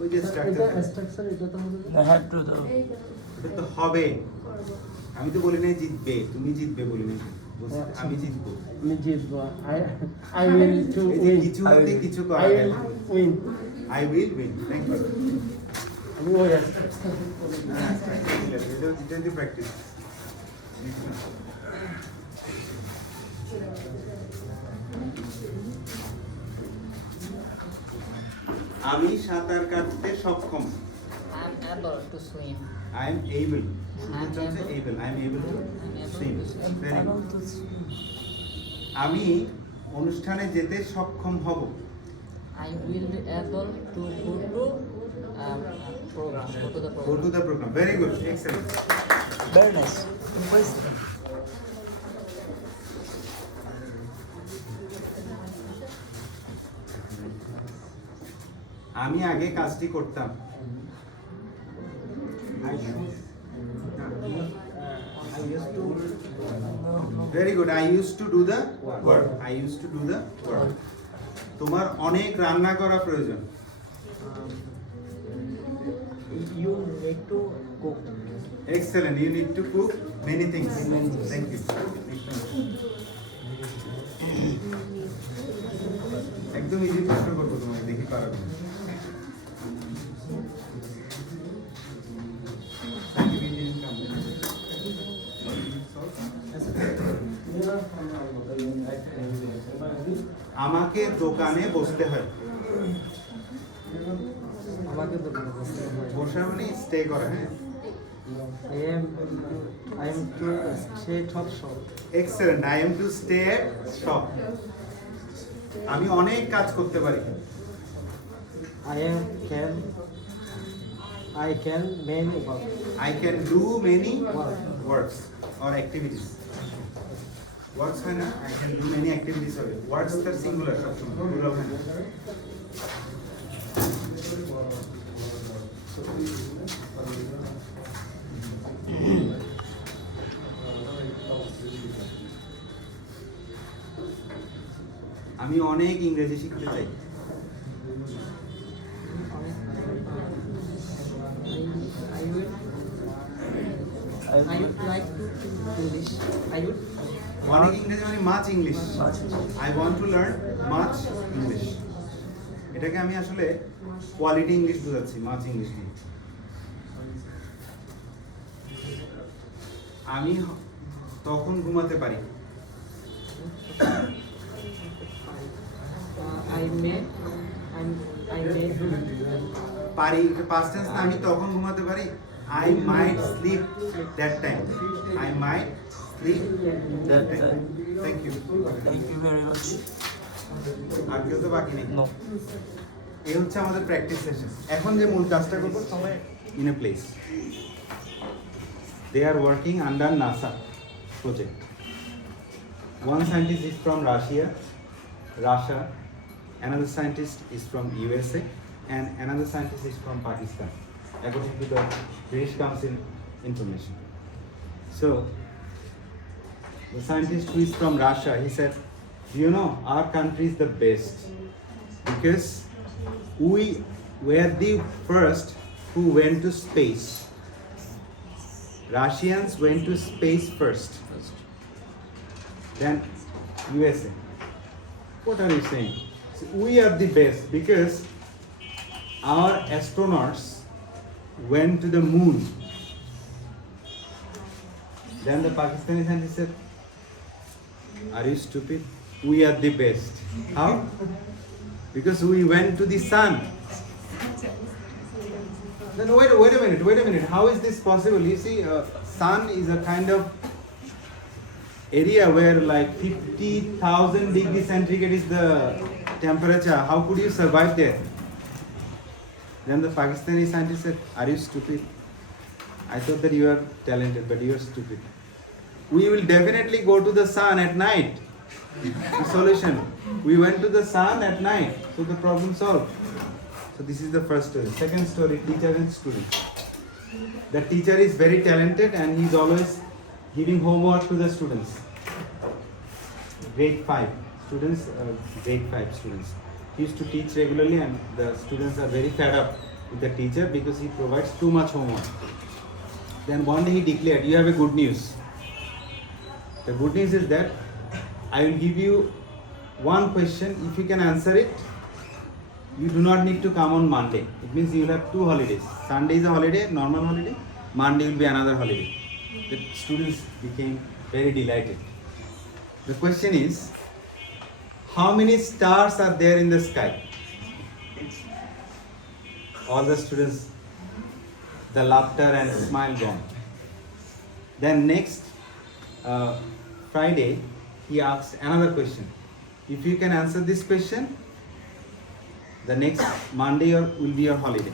ওই যে এটা স্ট্রাকচার স্ট্রাকচার এটা তো হবে I had to do. এটা তো হবে। আমি তো বলি নাই জিতবে, তুমি জিতবে বলি নাই। বলছি আমি জিতবো। আমি জিতবো I will to এই যে win. কিছু হতে কিছু করা I যায় will না। win. I will win. Thank you. আমি ওই এটা প্র্যাকটিস। আমি সাঁতার কাটতে সক্ষম। I am able to swim. I am able. I am able. I am able to swim. Very I good. love to swim. আমি অনুষ্ঠানে যেতে সক্ষম হব। I will be able to go to program. Go to the Go program. to the program. Very good. Excellent. Very nice. Voice. আমি আগে কাজটি করতাম। Very good. I used to do the work. I used to do the work. তোমার অনেক রান্না করা প্রয়োজন। You need to cook. Excellent. You need to cook many things. Many things. Thank you. একদম ইজি প্রশ্ন করবো তোমাকে, দেখি পারো কিনা। আমাকে দোকানে বসতে হয়। আমাকে তো বলতে হয় বসা মানে স্টে করা, হ্যাঁ। I am to stay top shop excellent. I am to stay এট শপ। আমি অনেক কাজ করতে পারি। I can many work I can do many works or activities. Works হয় না, I can do many activities হবে। Works তার সিঙ্গুলার সবসময়, প্লুরাল হয় না। আমি অনেক ইংরেজি শিখতে চাই। I would like to English. I would. অনেক ইংরেজি মানে much English. Much. I want to learn much English. এটাকে আমি আসলে কোয়ালিটি ইংলিশ বোঝাচ্ছি, মাচ ইংলিশ দিয়ে। আমি তখন ঘুমাতে পারি। I may. পারি পাস্ট টেন্স না, আমি তখন ঘুমাতে পারি। I might sleep that time. I might sleep that time. Thank you. Thank you very much. আর কেউ তো বাকি নেই। No. এই হচ্ছে আমাদের প্র্যাকটিস সেশন। এখন যে মূল কাজটা করবো, সবাই in a place. They are working under NASA project. One scientist is from Russia, another scientist is from USA, and another scientist is from Pakistan, according to the British Council information. So, the scientist who is from Russia, he said, "Do you know, our country is the best because we were the first who went to space. Russians went to space first, then USA. What are you saying? So we are the best because our astronauts went to the moon Then the Pakistani scientist said, "Are you stupid? We are the best." How? Because we went to the sun. Then wait a minute. How is this possible? You see, sun is a kind of area where like 50,000 degrees centigrade is the temperature. How could you survive there? Then the Pakistani scientist said, "Are you stupid? I thought that you are talented, but you are stupid. We will definitely go to the sun at night." The solution. We went to the sun at night, so the problem solved. So this is the first story. Second story, teacher and student. The teacher is very talented and he is always giving homework to the students. Grade 5 students, grade 5 students. He used to teach regularly and the students are very fed up with the teacher because he provides too much homework. Then one day he declared, "You have a good news. The good news is that I will give you one question. If you can answer it, you do not need to come on Monday." It means you will have 2 holidays. Sunday is a holiday, normal holiday. Monday will be another holiday. The students became very delighted. The question is, how many stars are there in the sky? All the students, the laughter and smile gone. Then next Friday, he asked another question. If you can answer this question, the next Monday will be your holiday.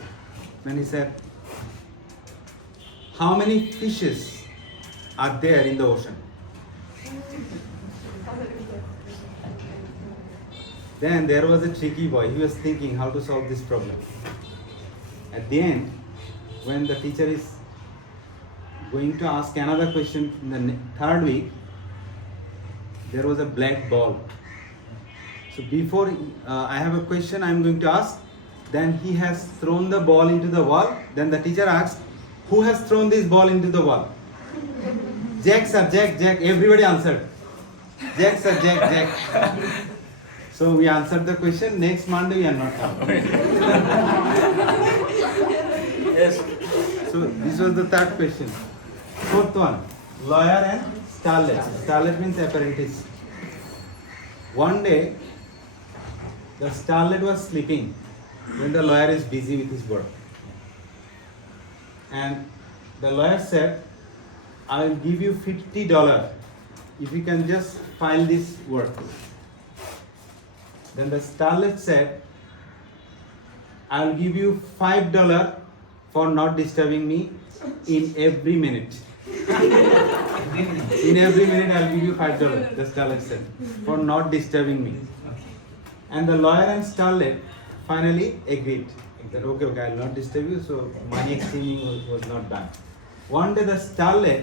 Then he said, how many fishes are there in the ocean? Then there was a tricky boy. He was thinking how to solve this problem. At the end, when the teacher is going to ask another question in the third week, there was a black ball. So before I have a question I am going to ask, then he has thrown the ball into the wall. Then the teacher asks, "Who has thrown this ball into the wall?" "Jack, sir, Jack, Jack." Everybody answered. "Jack, sir, Jack, Jack." So we answered the question. Next Monday we are not coming. Yes. So this was the third question. Fourth one, lawyer and starlet. Starlet means apprentice. One day, the starlet was sleeping when the lawyer is busy with his work. And the lawyer said, "I will give you $50 if you can just file this work." Then the starlet said, "I will give you $5 for not disturbing me in every minute." In every minute I will give you $5, the starlet said, for not disturbing me. And the lawyer and starlet finally agreed that okay, I will not disturb you, so money exchanging was not done. One day the starlet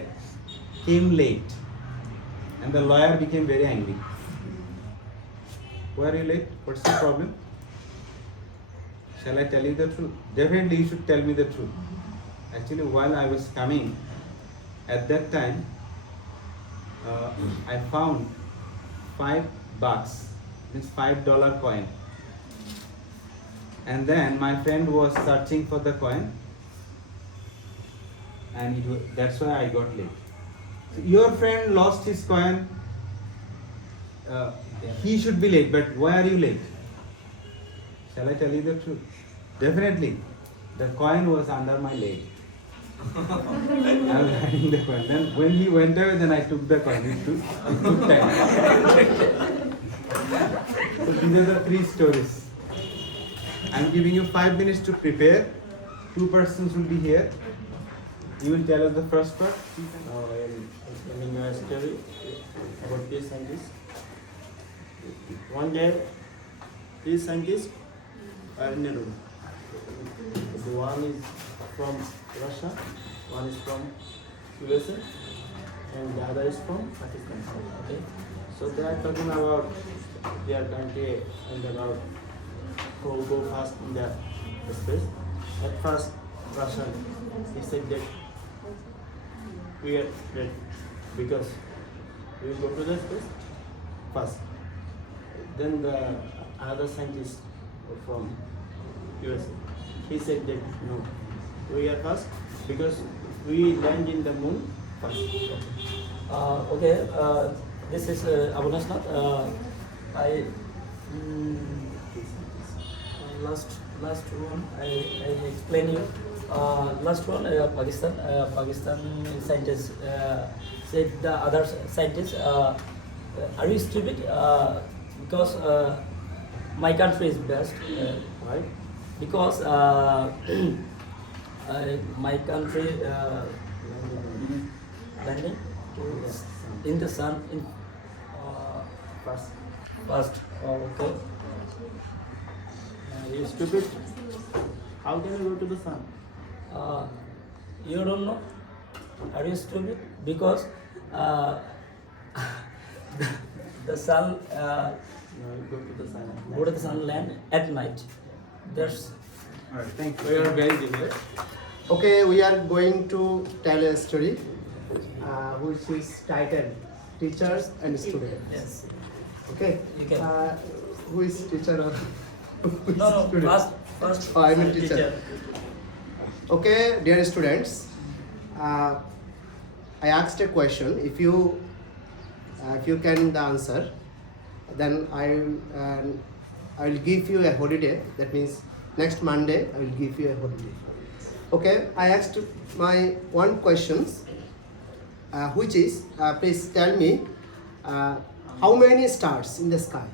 came late and the lawyer became very angry. "Why are you late? What's the problem? Shall I tell you the truth?" "Definitely you should tell me the truth. Actually, while I was coming, at that time, I found $5, means $5 coin. And then my friend was searching for the coin, and that's why I got late." So your friend lost his coin. He should be late, but why are you late? Shall I tell you the truth? Definitely. The coin was under my leg. I was hiding the coin. Then when he went away, then I took the coin. It took time. So these are the 3 stories. I am giving you 5 minutes to prepare. 2 persons will be here. You will tell us the first part. Now I am explaining a story about three scientists. One day, 3 scientists are in a room. The one is from Russia, one is from USA, and the other is from Pakistan. Okay, so they are talking about their country and about who go fast in the space. At first, Russia he said that we are ready because we will go to the space first. Then the other scientist from USA, he said that no, we are first because we land in the moon first. Okay, this is Abu Nasnat. I last one I explain you. Last one Pakistan. Pakistan scientists said the other scientists, are you stupid? Because my country is best, right? Because my country landing in the sun in first. Okay. You stupid. How can you go to the sun? You don't know? Are you stupid? Because the sun No, you go to the sun. go to the sun land at night. That's Alright, thank you. We are very different. Okay, we are going to tell a story which is titled Teachers and Students. yes. Okay, You can. who is teacher or who is No, student? first. Oh, I mean teacher. Okay, dear students, I asked a question. If you can the answer, then I will give you a holiday. That means next Monday I will give you a holiday. Okay, I asked my one questions, which is please tell me how many stars in the sky.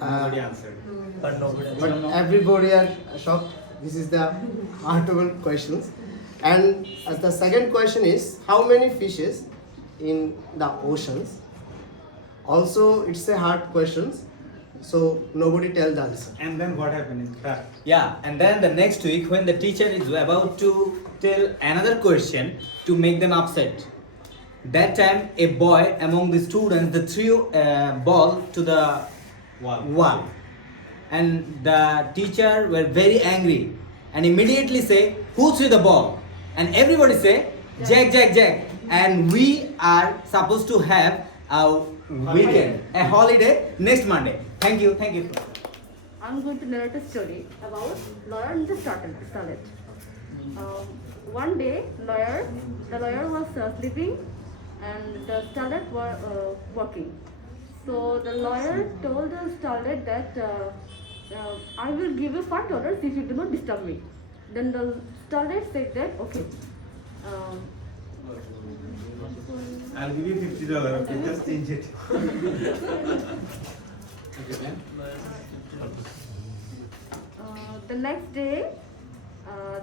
Nobody answered. But nobody. But everybody are shocked. This is the heartful questions. And the second question is how many fishes in the oceans. Also, it's a hard questions. So nobody tell the answer. And then what happened in fact? Yeah, and then the next week when the teacher is about to tell another question to make them upset, that time a boy among the students they threw a ball to the wall. And the teacher were very angry and immediately say, who threw the ball? And everybody say, Jack, Jack, Jack. And we are supposed to have a weekend, a holiday next Monday. Thank you, thank you. I'm going to narrate a story about lawyer and the starlet. One day, the lawyer was sleeping and the starlet were working. So the lawyer told the starlet that I will give you $5 if you do not disturb me. Then the starlet said that okay. I'll give you $50. Okay, just change it. The next day,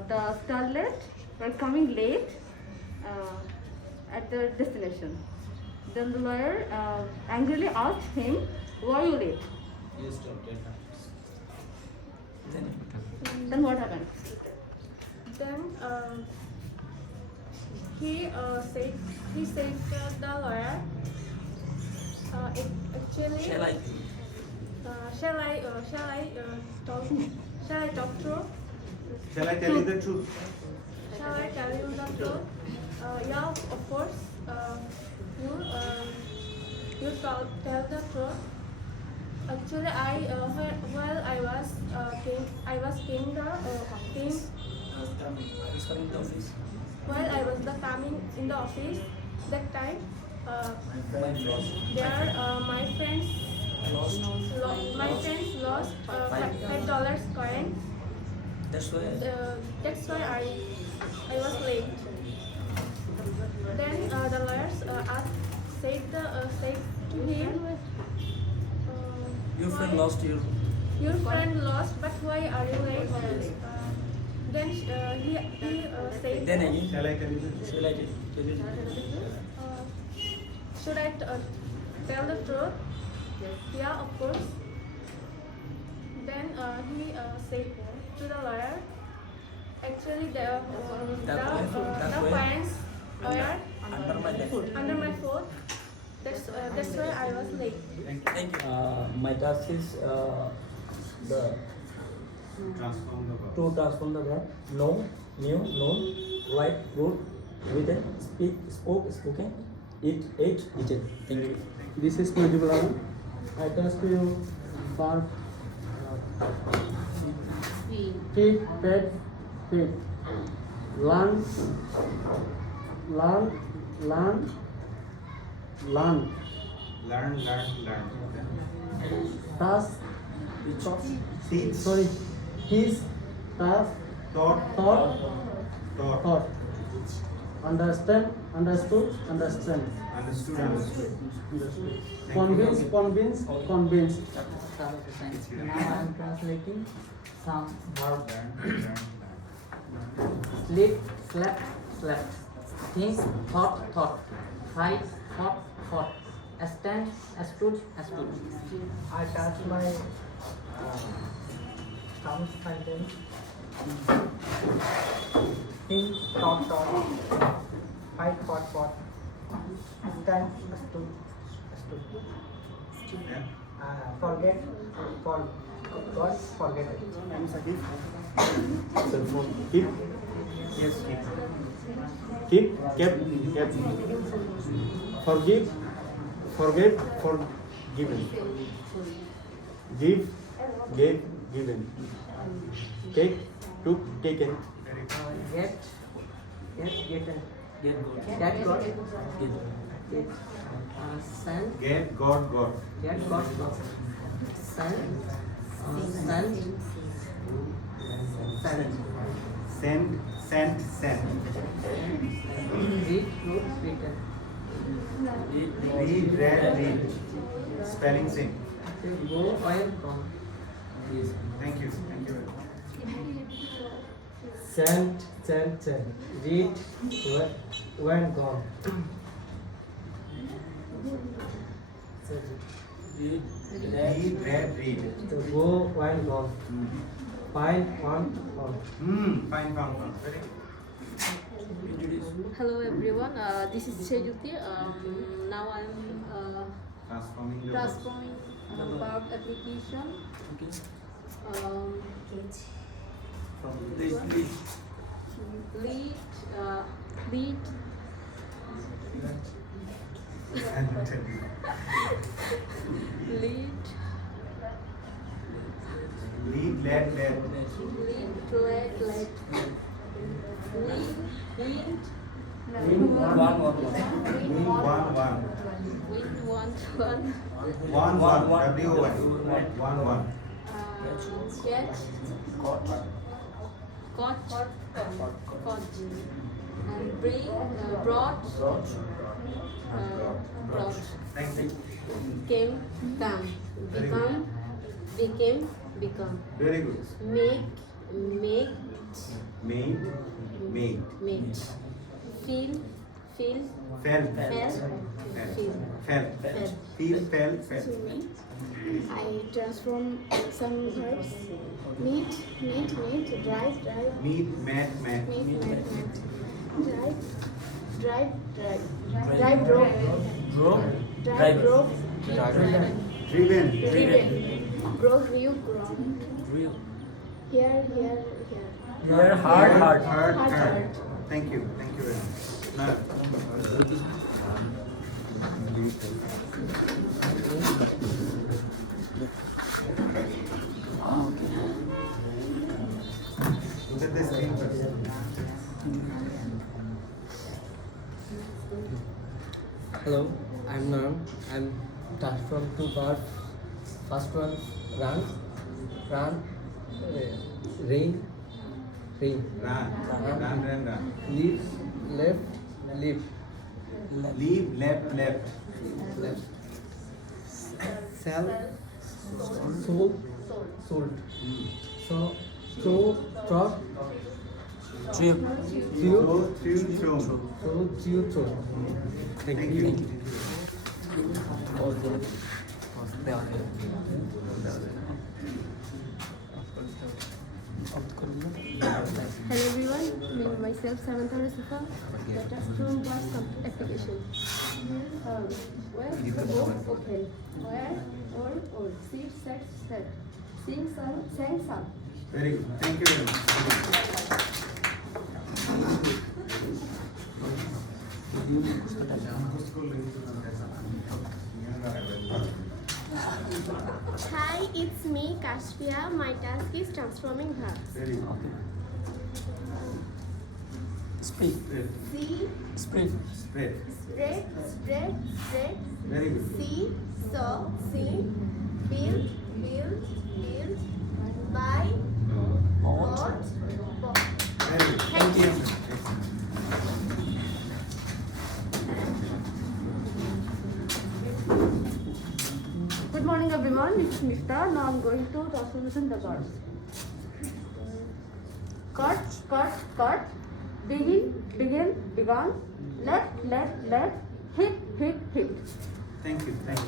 the starlet were coming late at the destination. Then the lawyer angrily asked him, "Why are you late?" Then what happened? Then he said to the lawyer, actually, Shall I? shall I talk through? Shall I tell you the truth? Shall I tell you the truth? Yeah, of course. You tell the truth. Actually, while I was came the while I was coming in the office that time, there my friends lost $5 coin. That's why. That's why I was late. Then the lawyers said to him, Your friend "Why- lost Your friend lost, but why are you late?" Then he said, Then again. Shall I tell you the truth? Shall I tell you? "Should I tell the truth?" Yeah, of course. Then he said to the lawyer, actually the fines were Under my left. under my fault. That's why I was late. Thank you. My task is the Transform the verb. to transform the verb know, knew, known, write, wrote, written, speak, spoke, spoken, eat, ate, eaten. Thank you. This is Mujibur Rahman. I task you verb feed, fed, feed. Learn, learn, learn, Learn, learn. task, Teach. sorry, his, task, Thought. thought, understand, understood, understand, Understood. Thank convince, you. convince, convince, Now I am translating some verb. Sleep, slept, slept. Think, thought, thought. Fight, fought, fought. Stand, stood, stood. I touch my thumbs sentence. Think, thought, thought. Fight, fought, fought. Stand, stood, stood. Yeah. Forget, God, forget it. Cell phone. Keep. Yes, keep. Kept. Forgive. Forget. Forgiven. Give. Gave. Given. Take. Took. Taken. Get, getting. Get good. Get, got. Get. Get. Send, Get, got. get, got. Send, send. Send. Send. Read, wrote, written. Read, read. Spelling same. Go, oil, gone. Thank you very much. send, read, when, gone. Read, read. To go, when, gone. Find, found. Fine, found. Very good. Hello everyone, this is Sejuti. Now I am Transforming the transforming verb application. Lead, lead, lead, Lead, led. lead, led, led, lead, wind, Win, one. wind, one, One. W-O-N. One. get, caught, and bring, brought, brought, Thank you. came, come, become, become, Very good. make, Made. made, feel, Fell. fell, feel. Fell. I transform some verbs. Meet, drive, Meet, met. drive, drove, Driven. grow, grown, here, Your heart. Heart. Thank you very much. Now, look at the screen first. Hello, I'm Nam. I'm transformed to verb. First one, run, rain, Run. leave, left, leave, Leave, left. sell, sold. So, throw, trot, throw. Throw. Thank you. Hello everyone, me myself Samantha Rasufa. Let us from verb application. Where, open. Where, or. Sit, sat. Sing, sang, sung. Very good. Thank you very much. Hi, it's me, Kashfia. My task is transforming verbs. Very good. Speak. See, Spread. Spread. spread, spread, spread. Very good. See, saw, seen. Build, build, build. Buy, bought, bought. Very good. Thank you. Good morning everyone, it's Mifta. Now I'm going to transformation the words. Cut, cut, cut. Begin, begin, began. Let, hit, hit. Thank you. Thank you.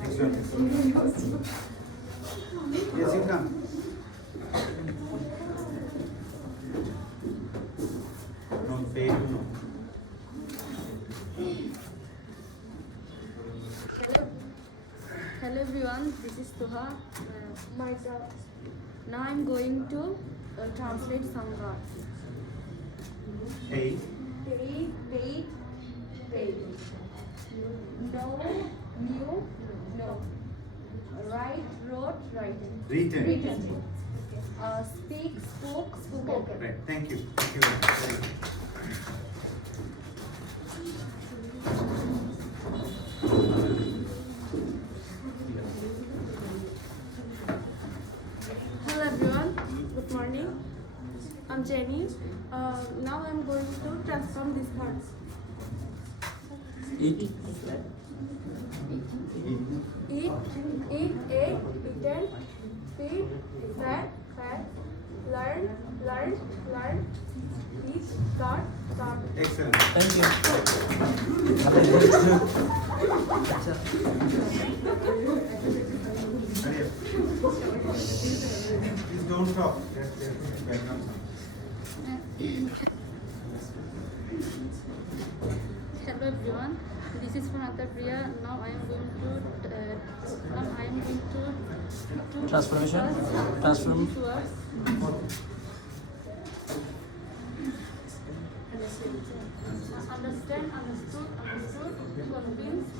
Next one. Yes, you come. From page. Hello everyone, this is Tuha. Now I'm going to translate some words. Hey. Paid. No, new, no. Write, wrote, written. Written. Speak, spoke, spoken. Right. Thank you. Thank you very much. Very good. Hello everyone, good morning. I'm Jenny. Now I'm going to transform these words. Eat. Eat, ate, eaten, feed, fed, learn, teach, taught. Excellent. Thank you. Hurry up. Please don't talk. That's background sound. Hello everyone, this is Pranata Priya. Now I am going to Transformation. Transform. these words. Understand, understood, convinced,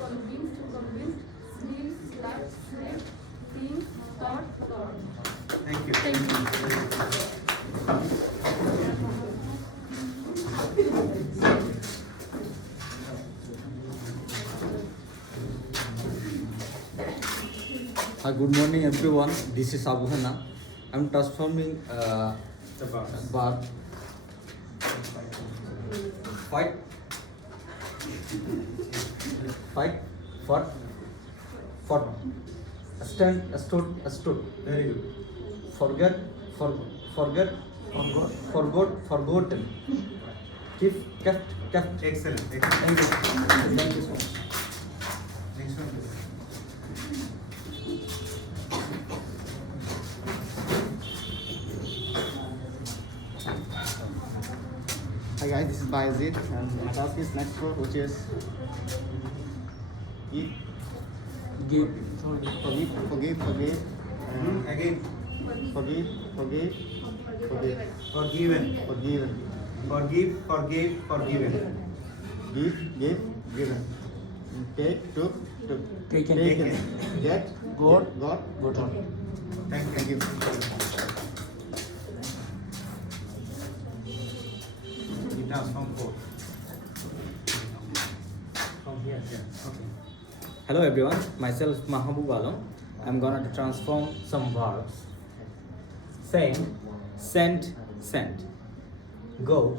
convinced, sleep, slept, think, thought. Thank you. Thank you. Hi, good morning everyone. This is Abu Hana. I'm transforming The box. verb. Fight. Fought. Stand. Stood. Very good. Forget. Forgotten. Kept. Excellent. Thank Excellent. you. Thank you so much. Next one, please. Hi guys, this is Bayezid, and my task is next one, which is eat, Give. forgive, Again. forgive, Forgiven. forgiven, Forgiven. give, given, take, took, Taken. get, Got. got. Thank you. You transform four. From here. Okay. Hello everyone, myself Mahabub Alam. I'm gonna to transform some verbs. Send, sent, sent. Go,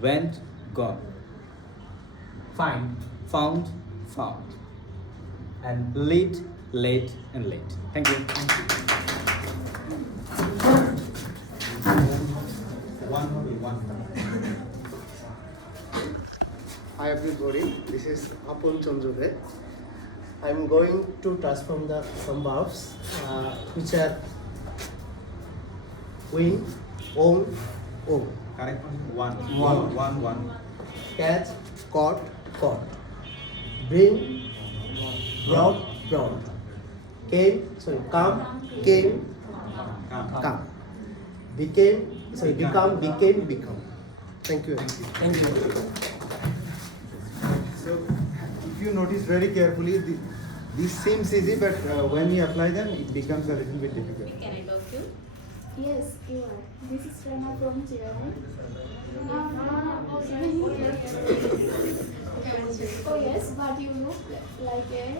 went, gone. Find, found, found. And lead, late, and late. Thank you. One. Hi everybody, this is Apun Chandrude. I'm going to transform some verbs which are win, own, Correct one. One. catch, caught, bring, brought, come, came, come, became, become. Thank you. Thank you. So, if you notice very carefully, this seems easy, but when you apply them, it becomes a little bit difficult. Can I talk to you? Yes, you are. This is Rana from Chirangan. Oh yes, but you look like a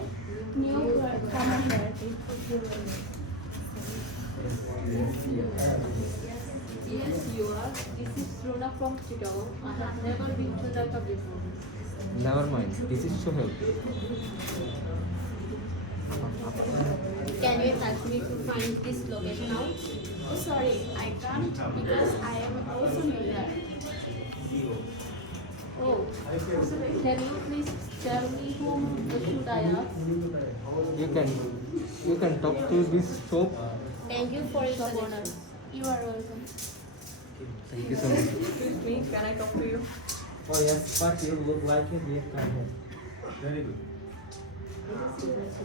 newcomer here. Yes, you are. This is Rona from Chicago. I have never been to Dhaka before. Never mind. This is Sohail. Can you help me to find this location out? Oh sorry, I can't because I am also new there. Oh, can you please tell me whom should I ask? You can talk to this shop. Thank you for your suggestion. You are welcome. Thank you so much. Excuse me, can I talk to you? Oh yes, but you look like a newcomer. Very good.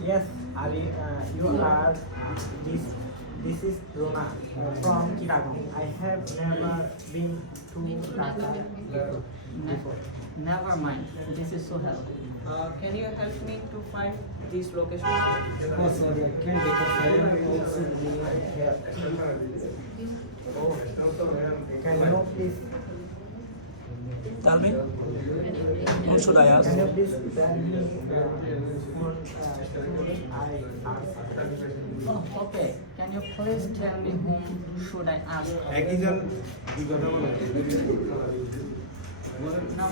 Yes, Ali, you are. This is Rona from Chittagong. I have never been to Dhaka before. Never mind. This is Sohail. Can you help me to find this location? Oh sorry, I can't because I am also new here. Oh, can you please Tell me, who should I ask? Can you please tell me what I asked? Oh, okay. Can you please tell me whom should I ask? একইজন কি কথা বলে Now,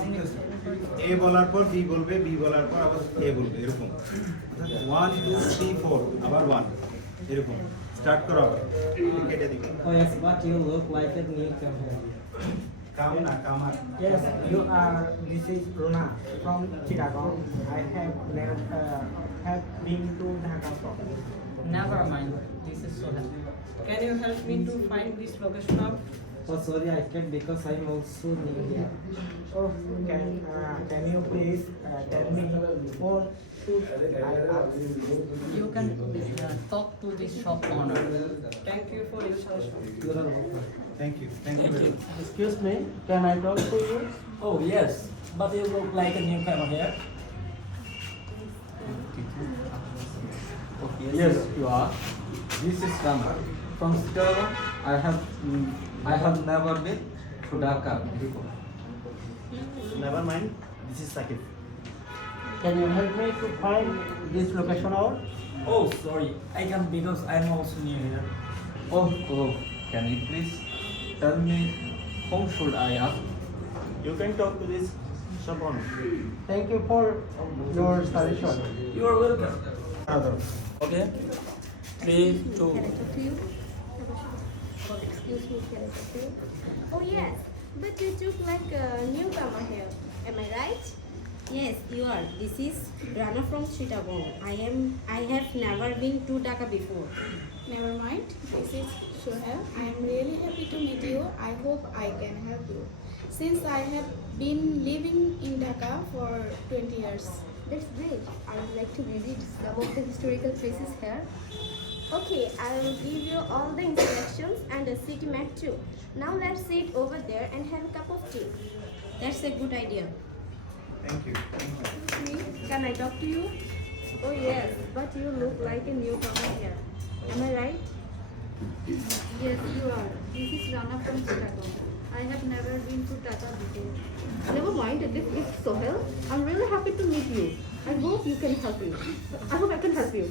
এ বলার পর বি বলবে, বি বলার পর আবার এ বলবে, এরকম 1 2 3 4 আবার 1 এরকম স্টার্ট করো আবার কেটে দিবে Oh yes, but you look like a newcomer. কাম না কামার Yes, you are. This is Rona from Chittagong. I have never have been to Dhaka before. never mind. This is Sohail. Can you help me to find this location out? Oh sorry, I can't because I'm also new here. Oh, can you please tell me what should I ask? You can talk to this shop owner. Thank you for your suggestion. You are welcome. Thank you very much. Excuse me, can I talk to you? Oh yes, but you look like a newcomer here. Yes, you are. This is Rama from Chicago. I have never been to Dhaka before. Never mind, this is Sakif. Can you help me to find this location out? Oh sorry, I can't because I'm also new here. Oh, can you please tell me whom should I ask? You can talk to this shop owner. Thank you for your suggestion. You are welcome. Okay, 3, 2. Can I talk to you? Excuse me, can I talk to you? Oh yes, but you look like a newcomer here. Am I right? Yes, you are. This is Rana from Chittagong. I have never been to Dhaka before. Never mind. This is Sohail. I am really happy to meet you. I hope I can help you. Since I have been living in Dhaka for 20 years. That's great. I would like to visit some of the historical places here. Okay, I will give you all the instructions and a city map too. Now let's sit over there and have a cup of tea. That's a good idea. Thank you. Me? Can I talk to you? Oh yes, but you look like a newcomer here. Am I right? Yes, you are. This is Rana from Chicago. I have never been to Dhaka before. Never mind, this is Sohail. I'm really happy to meet you. I hope you can help me. I hope I can help you.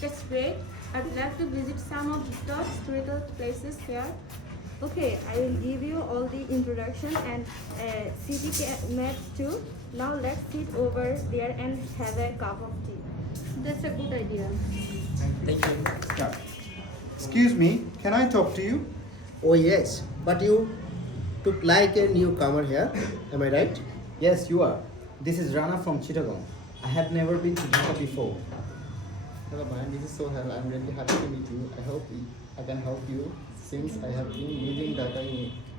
That's great. I'd like to visit some of the historical places here. Okay, I will give you all the introduction and city map too. Now let's sit over there and have a cup of tea. That's a good idea. Thank you. Excuse me, can I talk to you? Oh yes, but you look like a newcomer here. Am I right? Yes, you are. This is Rana from Chittagong. I have never been to Dhaka before. Hello, Brian. This is Sohail. I'm really happy to meet you. I hope I can help you since I have been living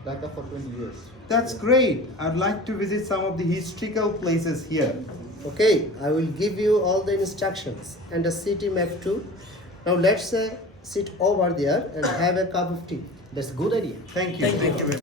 Dhaka for 20 years. That's great. I'd like to visit some of the historical places here. Okay, I will give you all the instructions and a city map too. Now let's sit over there and have a cup of tea. That's a good idea. Thank you. Thank you.